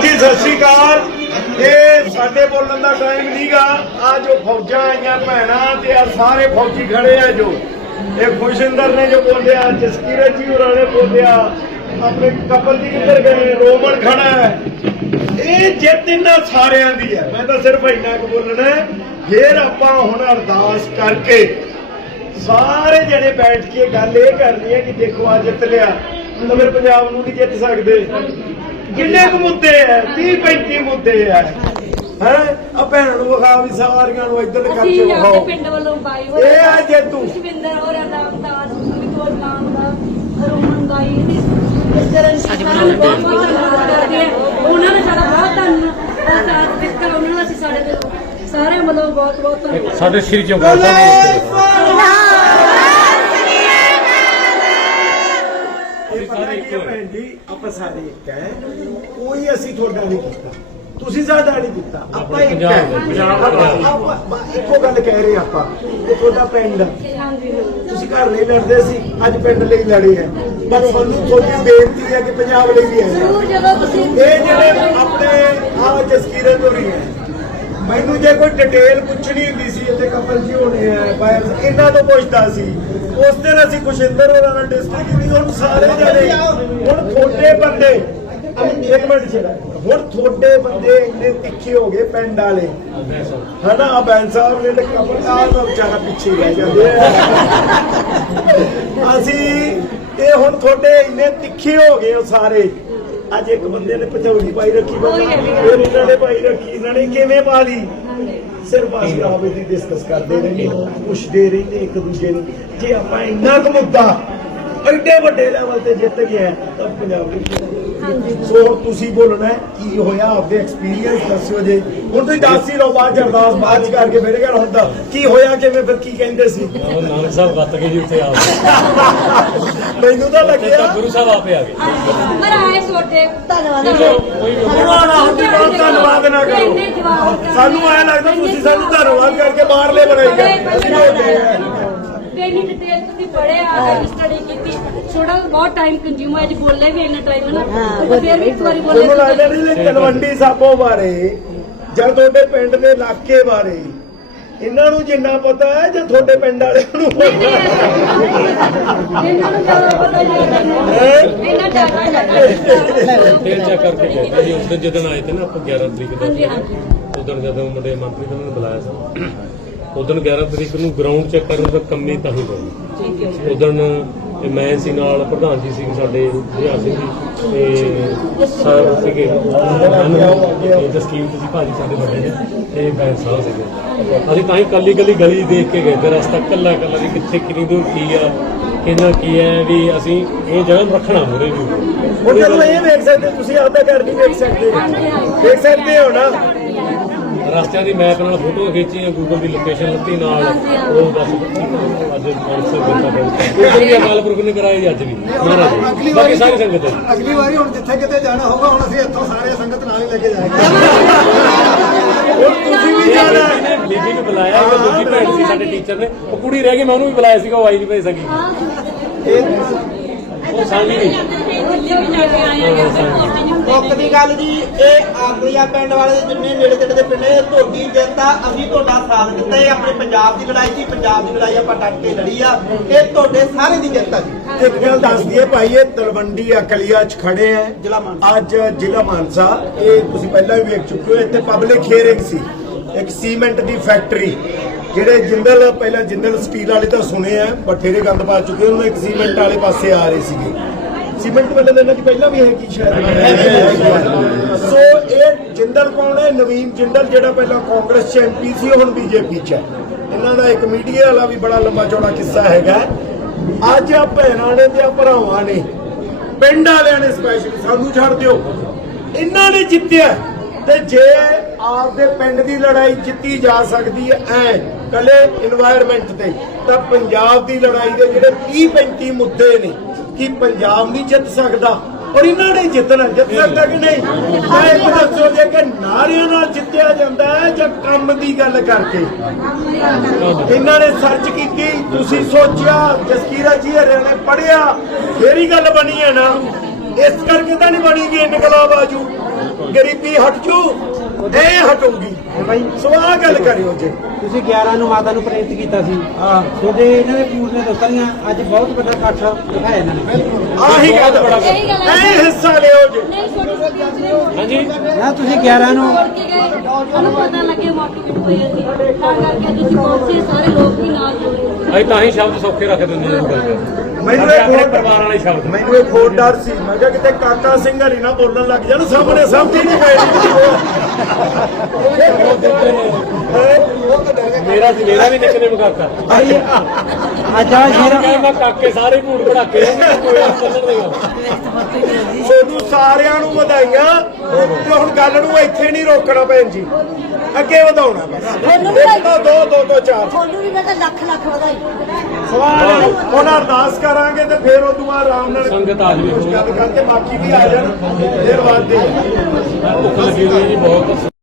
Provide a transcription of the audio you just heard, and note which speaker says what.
Speaker 1: ਹਾਂਜੀ ਸਤਿ ਸ਼੍ਰੀ ਅਕਾਲ। ਇਹ ਸਾਡੇ ਬੋਲਣ ਦਾ ਟਾਈਮ ਨਹੀਂਗਾ ਆ ਜੋ ਫੌਜਾਂ ਆਈਆਂ ਭੈਣਾਂ ਤੇ ਆ ਸਾਰੇ ਫੌਜੀ ਖੜੇ ਆ ਜੋ। ਇਹ ਖੁਸ਼ਿੰਦਰ ਨੇ ਜੋ ਬੋਲਿਆ, ਜਸਕੀਰਤ ਜੀ ਹੋਰਾਂ ਨੇ ਬੋਲਿਆ, ਆਪਣੇ ਕਪਲ ਜੀ ਕਿੱਧਰ ਗਏ? ਰੋਮਨ ਖੜਾ ਹੈ। ਇਹ ਜਿੱਤ ਇਹਨਾਂ ਸਾਰਿਆਂ ਦੀ ਹੈ। ਮੈਂ ਤਾਂ ਸਿਰਫ ਇੰਨਾ ਕੁ ਬੋਲਣਾ ਫੇਰ ਆਪਾਂ ਹੁਣ ਅਰਦਾਸ ਕਰਕੇ ਸਾਰੇ ਜਣੇ ਬੈਠ ਕੇ ਗੱਲ ਇਹ ਕਰਨੀ ਹੈ ਕਿ ਦੇਖੋ ਆ ਜਿੱਤ ਲਿਆ। ਤਾਂ ਫਿਰ ਪੰਜਾਬ ਨੂੰ ਨਹੀਂ ਜਿੱਤ ਸਕਦੇ। ਕਿੰਨੇ ਕੁ ਮੁੱਦੇ ਐ 30 35 ਮੁੱਦੇ ਐ। ਹੈ? ਆ ਭੈਣ ਨੂੰ ਵਿਖਾ ਵੀ ਸਾਰੀਆਂ ਨੂੰ ਇੱਧਰ ਕਰਕੇ
Speaker 2: ਅਸੀਂ ਆਪਣੇ
Speaker 1: ਵਿਖਾਓ।
Speaker 2: ਪਿੰਡ ਵੱਲੋਂ ਬਾਈ
Speaker 1: ਇਹ ਆ ਜੇਤੂ।
Speaker 2: ਸ਼ਿਵਿੰਦਰ ਹੋਰਾਂ ਦਾ ਅਵਤਾਰ ਮਿਤੋਲ ਨਾਮ ਦਾ ਰੋਮਨ ਬਾਈ ਇਸ ਤਰ੍ਹਾਂ ਸਾਡੀ ਬਹੁਤ ਬਹੁਤ ਧੰਨਵਾਦ ਕਰਦੇ ਹਾਂ। ਉਹਨਾਂ ਨੇ ਸਾਡਾ ਬਹੁਤ ਧੰਨਵਾਦ ਸਾਥ ਦਿੱਤਾ ਉਹਨਾਂ ਨੂੰ ਅਸੀਂ ਸਾਡੇ ਦੇ ਸਾਰਿਆਂ ਵੱਲੋਂ ਬਹੁਤ ਬਹੁਤ ਧੰਨਵਾਦ।
Speaker 3: ਸਾਡੇ ਸ਼੍ਰੀ ਚੌਪਾਲ
Speaker 1: ਇਹ ਪਤਾ ਕੀ ਹੈ ਭੈਣ ਜੀ? ਆਪਾਂ ਸਾਰੇ ਇੱਕ ਹੈ। ਕੋਈ ਅਸੀਂ ਤੁਹਾਡਾ ਨਹੀਂ ਕੀਤਾ। ਤੁਸੀਂ ਸਾਡਾ ਨਹੀਂ ਕੀਤਾ। ਆਪਾਂ ਇੱਕ ਹੈ। ਆਪਾਂ- ਆਪਾਂ ਇੱਕੋ ਗੱਲ ਕਹਿ ਰਹੇ ਆਪਾਂ ਕਿ ਤੁਹਾਡਾ ਪਿੰਡ
Speaker 2: ਹਾਂਜੀ।
Speaker 1: ਤੁਸੀਂ ਘਰ ਲਈ ਲੜਦੇ ਸੀ ਅੱਜ ਪਿੰਡ ਲਈ ਲੜੇ ਹੈ ਬਸ ਸਾਨੂੰ ਤੁਹਾਡੀ ਬੇਨਤੀ ਹੈ ਕਿ ਪੰਜਾਬ ਲਈ ਵੀ ਹੈ
Speaker 2: ਜ਼ਰੂਰ ਜਦੋਂ ਤੁਸੀਂ
Speaker 1: ਇਹ ਜਿਹੜੇ ਆਪਣੇ ਆ ਜਸਕੀਰਤ ਹੋ ਰਹੀ ਹੈ ਮੈਨੂੰ ਜੇ ਕੋਈ ਡਿਟੇਲ ਪੁੱਛਣੀ ਹੁੰਦੀ ਸੀ ਇੱਥੇ ਕਪਲ ਜੀ ਹੋਣੇ ਆ, ਬਾਇਰ, ਇਹਨਾਂ ਤੋਂ ਪੁੱਛਦਾ ਸੀ। ਉਸ ਦਿਨ ਅਸੀਂ ਖੁਸ਼ਿੰਦਰ ਹੋਰਾਂ ਨਾਲ ਡਿਸਕਸ ਕੀਤੀ, ਹੁਣ ਸਾਰੇ ਜਣੇ, ਹੁਣ ਤੁਹਾਡੇ ਬੰਦੇ, ਇੱਕ ਮਿੰਟ ਛੇੜਾ ਹੁਣ ਤੁਹਾਡੇ ਬੰਦੇ ਇੰਨੇ ਤਿੱਖੇ ਹੋ ਗਏ ਪਿੰਡ ਵਾਲੇ। ਹਨਾ ਆ ਸਾਹਿਬ ਨੇ ਤੇ ਕਪਲ ਸਾਹਿਬ ਦਾ ਵਿਚਾਰਾ ਪਿੱਛੇ ਰਹਿ ਜਾਂਦੇ ਅਸੀਂ, ਇਹ ਹੁਣ ਤੁਹਾਡੇ ਇੰਨੇ ਤਿੱਖੇ ਹੋ ਗਏ ਉਹ ਸਾਰੇ। ਅੱਜ ਇੱਕ ਬੰਦੇ ਨੇ ਪਚੌੜੀ ਪਾਈ ਰੱਖੀ ਬੰਦਾ ਫਿਰ ਇਹਨਾਂ ਨੇ ਪਾਈ ਰੱਖੀ ਇਹਨਾਂ ਨੇ ਕਿਵੇਂ ਪਾ ਲਈ? ਸਿਰਫ ਅਸੀਂ ਆਪ ਇਹਦੀ ਡਿਸਕਸ ਕਰਦੇ ਰਹਿੰਦੇ ਪੁੱਛਦੇ ਰਹਿੰਦੇ ਇੱਕ ਦੂਜੇ ਨੂੰ। ਜੇ ਆਪਾਂ ਇੰਨਾ ਕੁ ਮੁੱਦਾ ਐਡੇ ਵੱਡੇ ਲੈਵਲ ਤੇ ਜਿੱਤ ਗਿਆ ਤਾਂ ਪੰਜਾਬ ਦੀ ਸੋ ਤੁਸੀਂ ਬੋਲਣਾ ਕੀ ਹੋਇਆ ਆਪਦੇ ਐਕਸਪੀਰੀਅੰਸ ਦੱਸਿਓ ਜੇ। ਹੁਣ ਤੁਸੀਂ ਦੱਸ ਹੀ ਲਓ ਬਾਅਦ ਚ ਅਰਦਾਸ ਬਾਅਦ ਚ ਕਰਕੇ ਮੇਰੇ ਘਰ ਹੁੰਦਾ ਕੀ ਹੋਇਆ ਕਿਵੇਂ ਫਿਰ ਕੀ ਕਹਿੰਦੇ ਸੀ?
Speaker 3: ਉਹ ਨਾਨਕ ਸਾਹਿਬ ਵੱਤ ਗਏ ਜੀ ਉੱਥੇ ਆ
Speaker 1: ਮੈਨੂੰ ਤਾਂ ਲੱਗਿਆ
Speaker 3: ਗੁਰੂ ਸਾਹਿਬ ਆਪੇ ਆ ਗਏ।
Speaker 2: ਪਰ ਆਏ ਛੋਟੇ ਧੰਨਵਾਦ।
Speaker 1: ਬਹੁਤ ਧੰਨਵਾਦ ਨਾ ਕਰੋ। ਸਾਨੂੰ ਐ ਲੱਗਦਾ ਤੁਸੀਂ ਸਾਨੂੰ ਧੰਨਵਾਦ ਕਰਕੇ ਬਾਹਰਲੇ ਬਣਾਈ ਜਾਂਦੇ
Speaker 2: ਇੰਨੀ ਡਿਟੇਲ ਤੁਸੀਂ ਪੜਿਆ ਸਟੱਡੀ ਕੀਤੀ। ਥੋੜਾ ਬਹੁਤ ਟਾਈਮ ਕੰਜ਼ਿਊਮ ਹੈ ਅੱਜ ਬੋਲੇ ਵੀ ਇੰਨਾ ਟਾਈਮ ਨਾ। ਫਿਰ ਵੀ ਇੱਕ ਵਾਰੀ ਬੋਲੇ
Speaker 1: ਮੈਨੂੰ ਲੱਗਦਾ ਨਹੀਂ ਤਲਵੰਡੀ ਸਾਬੋ ਬਾਰੇ ਜਾਂ ਤੁਹਾਡੇ ਪਿੰਡ ਦੇ ਇਲਾਕੇ ਬਾਰੇ ਇਹਨਾਂ ਨੂੰ ਜਿੰਨਾ ਪਤਾ ਹੈ ਜਾਂ ਤੁਹਾਡੇ ਪਿੰਡ ਵਾਲਿਆਂ ਨੂੰ ਪਤਾ ਹੈ
Speaker 2: ਇਹਨਾਂ ਨੂੰ ਜ਼ਿਆਦਾ ਪਤਾ ਨਹੀਂ
Speaker 1: ਹੈਂ?
Speaker 2: ਇਹਨਾਂ ਜ਼ਿਆਦਾ
Speaker 3: ਫੇਰ ਚੈੱਕ ਕਰਕੇ ਕਹਿੰਦੇ ਜੀ ਉਸ ਦਿਨ ਜਦੋਂ ਆਏ ਤੇ ਨਾ ਆਪਾਂ 11 ਤਰੀਕ ਦਾ
Speaker 2: ਹਾਂਜੀ, ਹਾਂਜੀ।
Speaker 3: ਉਦੋਂ ਜਦੋਂ ਮੁੰਡੇ ਮੰਤਰੀ ਨੇ ਬੁਲਾਇਆ ਸੀ। ਉਦੋਂ 11 ਤਰੀਕ ਨੂੰ ਗਰਾਊਂਡ ਚੈੱਕ ਕਰਨ ਦਾ ਕੰਮੀ ਤਾਂ ਹੀ ਹੋਇਆ। ਉਦੋਂ ਮੈਂ ਸੀ ਨਾਲ ਪ੍ਰਧਾਨ ਜੀ ਸੀ ਸਾਡੇ ਵਿਹਾਰ ਸਿੰਘ ਜੀ ਤੇ ਸਰ ਸੀਗੇ ਤੇ ਜਸਕੀਰਤ ਜੀ ਭਾਜੀ ਸਾਡੇ ਵੱਡੇ ਨੇ ਤੇ ਬੈਂਸ ਸਾਹਿਬ ਸੀਗੇ। ਅਸੀਂ ਤਾਂ ਹੀ ਕੱਲੀ ਕੱਲੀ ਗਲੀ ਦੇਖ ਕੇ ਗਏ ਤੇ ਰਸਤਾ ਕੱਲਾ ਕੱਲਾ ਵੀ ਕਿੱਥੇ ਕਿੰਨੀ ਦੂਰ ਕੀ ਆ ਕਿੰਨਾ ਕੀ ਹੈ ਵੀ ਅਸੀਂ ਇਹ ਜਗ੍ਹਾ ਨੂੰ ਰੱਖਣਾ ਮੂਰੇ ਵੀ।
Speaker 1: ਹੁਣ ਇਹ ਵੇਖ ਸਕਦੇ ਤੁਸੀਂ ਆਪਦਾ ਘਰ ਨਹੀਂ ਵੇਖ ਸਕਦੇ। ਵੇਖ ਸਕਦੇ ਹੋ ਨਾ।
Speaker 3: ਰਸਤਿਆਂ ਦੀ ਮੈਪ ਨਾਲ ਫੋਟੋ ਖਿੱਚੀ ਗੂਗਲ ਦੀ ਲੋਕੇਸ਼ਨ ਲੱਤੀ ਨਾਲ। ਉਹ ਬਸ ਅੱਜ ਮਨਸਰ ਦਿੱਤਾ ਗਿਆ ਇਹ ਵੀ ਅਕਾਲ ਪੁਰਖ ਨੇ ਕਰਾਈ ਅੱਜ ਵੀ। ਮਹਾਰਾਜ। ਬਾਕੀ ਸਾਰੀ ਸੰਗਤ
Speaker 4: ਅਗਲੀ ਵਾਰੀ ਹੁਣ ਜਿੱਥੇ ਕਿਤੇ ਜਾਣਾ ਹੋਊਗਾ ਹੁਣ ਅਸੀਂ ਇੱਥੋਂ ਸਾਰੇ ਸੰਗਤ ਨਾਲ ਹੀ ਲੈ ਕੇ ਜਾਏਂਗੇ
Speaker 1: ਹੁਣ ਤੁਸੀਂ ਵੀ ਜਾਣਾ
Speaker 3: ਬੀਬੀ ਨੂੰ ਬੁਲਾਇਆ ਉਹ ਦੂਜੀ ਭੈਣ ਸੀ ਸਾਡੇ ਟੀਚਰ ਨੇ। ਉਹ ਕੁੜੀ ਰਹਿ ਗਈ ਮੈਂ ਉਹਨੂੰ ਵੀ ਬੁਲਾਇਆ ਸੀਗਾ ਉਹ ਆਈ ਨਹੀਂ ਭੇਜ ਸਕੀ ਉਹ ਨਹੀਂ
Speaker 5: ਮੁੱਖ ਦੀ ਗੱਲ ਜੀ ਇਹ ਆਗਲੀਆ ਪਿੰਡ ਵਾਲੇ ਦੇ ਜਿੰਨੇ ਨੇੜੇ ਤੇੜੇ ਦੇ ਪਿੰਡ ਇਹ ਤੁਹਾਡੀ ਜਨਤਾ ਅਸੀਂ ਤੁਹਾਡਾ ਸਾਥ ਦਿੱਤਾ ਇਹ ਆਪਣੇ ਪੰਜਾਬ ਦੀ ਲੜਾਈ ਸੀ ਪੰਜਾਬ ਦੀ ਲੜਾਈ ਆਪਾਂ ਡਟ ਕੇ ਲੜੀ ਆ। ਇਹ ਤੁਹਾਡੇ ਸਾਰੇ ਦੀ ਜਨਤਾ ਜੀ।
Speaker 1: ਇੱਕ ਗੱਲ ਦੱਸ ਦਈਏ ਭਾਈ ਇਹ ਤਲਵੰਡੀ ਅਕਲੀਆ ਚ ਖੜੇ ਆ।
Speaker 5: ਜ਼ਿਲ੍ਹਾ ਮਾਨਸਾ।
Speaker 1: ਅੱਜ ਜ਼ਿਲ੍ਹਾ ਮਾਨਸਾ ਇਹ ਤੁਸੀਂ ਪਹਿਲਾਂ ਵੀ ਵੇਖ ਚੁੱਕੇ ਹੋ ਇੱਥੇ ਪਬਲਿਕ ਹੀਅਰਿੰਗ ਸੀ। ਇੱਕ ਸੀਮੈਂਟ ਦੀ ਫੈਕਟਰੀ ਜਿਹੜੇ ਜਿੰਦਲ, ਪਹਿਲਾਂ ਜਿੰਦਲ ਸਟੀਲ ਵਾਲੇ ਤਾਂ ਸੁਣੇ ਆ, ਬਥੇਰੇ ਗੰਦ ਪਾ ਚੁੱਕੇ, ਉਹਨਾਂ ਇੱਕ ਸੀਮੈਂਟ ਵਾਲੇ ਪਾਸੇ ਆ ਰਹੇ ਸੀਗੇ। ਸੀਮੈਂਟ ਵਾਲੇ ਤਾਂ ਇਹਨਾਂ ਪਹਿਲਾਂ ਵੀ ਹੈਗੀ ਸ਼ਾਇਦ? ਸੋ ਇਹ ਜਿੰਦਲ ਕੌਣ ਹੈ? ਨਵੀਨ ਜਿੰਦਲ, ਜਿਹੜਾ ਪਹਿਲਾਂ ਕਾਂਗਰਸ ਚ ਐਮਪੀ ਸੀ ਹੁਣ ਬੀਜੇਪੀ ਚ ਹੈ। ਇਹਨਾਂ ਦਾ ਇੱਕ ਮੀਡੀਆ ਵਾਲਾ ਵੀ ਬੜਾ ਲੰਬਾ ਚੌੜਾ ਕਿੱਸਾ ਹੈਗਾ। ਅੱਜ ਆ ਭੈਣਾਂ ਨੇ ਤੇ ਆ ਭਰਾਵਾਂ ਨੇ, ਪਿੰਡ ਵਾਲਿਆਂ ਨੇ ਸਪੈਸ਼ਲੀ ਸਾਨੂੰ ਛੱਡ ਦਿਓ। ਇਹਨਾਂ ਨੇ ਜਿੱਤਿਆ। ਤੇ ਜੇ ਆਪਦੇ ਪਿੰਡ ਦੀ ਲੜਾਈ ਜਿੱਤੀ ਜਾ ਸਕਦੀ ਹੈ, ਐ ਕੱਲੇ এনवायरमेंट ਤੇ, ਤਾਂ ਪੰਜਾਬ ਦੀ ਲੜਾਈ ਦੇ ਜਿਹੜੇ 30 35 ਮੁੱਦੇ ਨੇ, ਕੀ ਪੰਜਾਬ ਨਹੀਂ ਜਿੱਤ ਸਕਦਾ? ਔਰ ਇਹਨਾਂ ਨੇ ਜਿੱਤਣਾ, ਜਿੱਤ ਸਕਦਾ ਕਿ ਨਹੀਂ? ਆ ਇੱਕ ਦੱਸੋ ਜੇ ਕਿ ਨਾਰਿਆਂ ਨਾਲ ਜਿੱਤਿਆ ਜਾਂਦਾ ਹੈ ਜਾਂ ਕੰਮ ਦੀ ਗੱਲ ਕਰਕੇ? ਇਹਨਾਂ ਨੇ ਸਰਚ ਕੀਤੀ, ਤੁਸੀਂ ਸੋਚਿਆ, ਜਸਕੀਰਾ ਜੀ ਹਰਿਆ ਨੇ ਪੜਿਆ ਫੇਰੀ ਗੱਲ ਬਣੀ ਹੈ ਨਾ। ਇਸ ਕਰਕੇ ਤਾਂ ਨਹੀਂ ਬਣੀ ਕਿ ਇਨਕਲਾਬ ਆਜੂ ਗਰੀਬੀ ਹਟ ਜੂ ਇਹ ਹਟੂਗੀ।
Speaker 4: ਭਾਈ
Speaker 1: ਸੋ ਗੱਲ ਕਰਿਓ ਜੀ।
Speaker 4: ਤੁਸੀਂ 11 ਨੂੰ ਮਾਤਾ ਨੂੰ ਪ੍ਰੇਰਿਤ ਕੀਤਾ ਸੀ। ਹਾਂ। ਤੁਹਾਡੇ ਇਹਨਾਂ ਦੇ ਪੂਰ ਨੇ ਦੱਸੀਆਂ ਅੱਜ ਬਹੁਤ ਵੱਡਾ ਇਕੱਠ ਦਿਖਾਇਆ ਇਹਨਾਂ ਨੇ।
Speaker 1: ਆਹੀ ਗੱਲ
Speaker 2: ਹੈ।
Speaker 1: ਇਹ ਹਿੱਸਾ ਲਿਓ ਜੀ।
Speaker 3: ਹਾਂਜੀ।
Speaker 4: ਨਾ ਤੁਸੀਂ 11 ਨੂੰ
Speaker 2: ਸਾਨੂੰ ਪਤਾ ਲੱਗੇ ਮੋਟੀਵੇਟ ਹੋਏ ਅਸੀਂ ਤਾਂ ਕਰਕੇ ਤੁਸੀਂ ਪਹੁੰਚੇ ਸਾਰੇ ਲੋਕ ਵੀ ਨਾਲ ਜੁੜੇ।
Speaker 3: ਅਸੀਂ ਤਾਂ ਹੀ ਸ਼ਬਦ ਸੌਖੇ ਰੱਖ ਦਿੰਦੇ ਹਾਂ ਗੱਲ
Speaker 1: ਮੈਨੂੰ ਇਹ
Speaker 3: ਆਪਣੇ ਪਰਿਵਾਰ ਵਾਲੇ ਸ਼ਬਦ।
Speaker 1: ਮੈਨੂੰ ਇੱਕ ਹੋਰ ਡਰ ਸੀ। ਮੈਂ ਕਿਹਾ ਕਿਤੇ ਕਾਕਾ ਸਿੰਘ ਹਰੀ ਨਾ ਬੋਲਣ ਲੱਗ ਜਾਣ ਸਾਹਮਣੇ ਸਮਝ ਹੀ ਨਹੀਂ ਪੈਣੀ
Speaker 3: ਮੇਰਾ ਮੇਰਾ ਵੀ ਨਿਕਨੇਮ ਕਾਕਾ।
Speaker 4: ਭਾਈ ਅੱਜ ਆ
Speaker 3: ਸ਼ੇਰ ਮੈਂ ਕਾਕੇ ਸਾਰੇ ਭੂੜ ਭੜਾਕੇ ਕੋਈ ਚੱਲਣ ਦੇ ਗੱਲ
Speaker 1: ਤੁਹਾਨੂੰ ਸਾਰਿਆਂ ਨੂੰ ਵਧਾਈਆਂ। ਤੇ ਹੁਣ ਗੱਲ ਨੂੰ ਇੱਥੇ ਨਹੀਂ ਰੋਕਣਾ ਭੈਣ ਜੀ। ਅੱਗੇ ਵਧਾਉਣਾ ਬਸ।
Speaker 2: ਤੁਹਾਨੂੰ ਵੀ
Speaker 1: ਇੱਕ ਤੋਂ ਦੋ ਦੋ ਤੋਂ ਚਾਰ।
Speaker 2: ਤੁਹਾਨੂੰ ਵੀ ਬੇਟਾ ਲੱਖ ਲੱਖ ਵਧਾਈ।
Speaker 1: ਸਵਾਲ ਹੁਣ ਅਰਦਾਸ ਕਰਾਂਗੇ ਤੇ ਫਿਰ ਉਦੋਂ ਬਾਅਦ ਆਰਾਮ ਨਾਲ
Speaker 3: ਸੰਗਤ ਆ ਜਾਵੇ।
Speaker 1: ਗੱਲ ਕਰਕੇ ਬਾਕੀ ਵੀ ਆ ਜਾਣ ਫਿਰ ਵਾਦੇ
Speaker 3: ਭੁੱਖ ਲੱਗੀ ਹੋਈ ਹੈ ਜੀ ਬਹੁਤ।